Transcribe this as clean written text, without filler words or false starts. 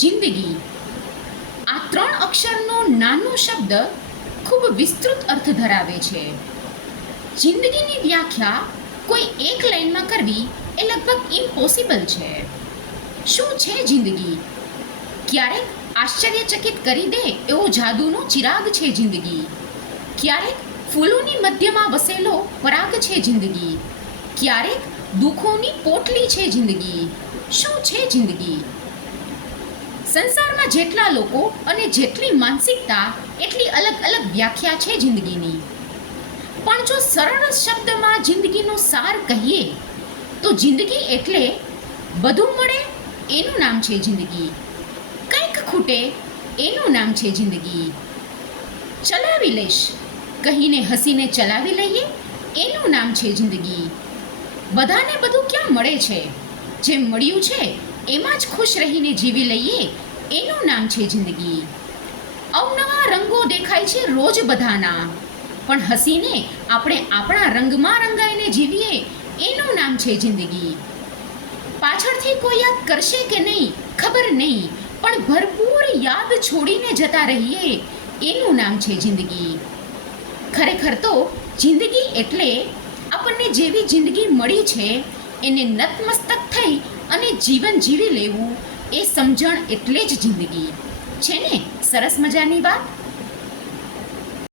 જિંદગી. આ 3 અક્ષરનો નાનો શબ્દ ખૂબ વિસ્તૃત અર્થ ધરાવે છે. જિંદગીની વ્યાખ્યા કોઈ એક લાઈનમાં કરવી એ લગભગ ઇમ્પોસિબલ છે. શું છે જિંદગી? ક્યારેક આશ્ચર્યચકિત કરી દે એવો જાદુનો ચિરાગ છે જિંદગી. ક્યારેક ફૂલોની મધ્યમાં વસેલો પરાગ છે જિંદગી. ક્યારેક દુઃખોની પોટલી છે જિંદગી. શું છે જિંદગી? સંસારમાં જેટલા લોકો અને જેટલી માનસિકતા એટલી અલગ અલગ વ્યાખ્યા છે જિંદગીની. પણ જો સરળ શબ્દમાં જિંદગીનો સાર કહીએ તો જિંદગી એટલે બધું મળે એનું નામ છે જિંદગી. કંઈક ખૂટે એનું નામ છે જિંદગી. ચલાવી લઈશ કહીને હસીને ચલાવી લઈએ એનું નામ છે જિંદગી. બધાને બધું ક્યાં મળે છે? જેમ મળ્યું છે એમાં જ ખુશ રહીને જીવી લઈએ એનું નામ છે જિંદગી. અવનવા રંગો દેખાય છે રોજ બધાના, પણ હસીને આપણે આપણા રંગમાં રંગાઈને જીવીએ એનું નામ છે જિંદગી. પાછળથી કોઈ યાદ કરશે કે નહીં ખબર નહીં, પણ ભરપૂર યાદ છોડીને જતા રહીએ એનું નામ છે જિંદગી. ખરેખર તો જિંદગી એટલે આપણને જેવી જિંદગી મળી છે એને નતમસ્તક થઈ અને જીવન જીવી લેવું એ સમજણ એટલે જ જિંદગી છે ને. સરસ મજાની વાત.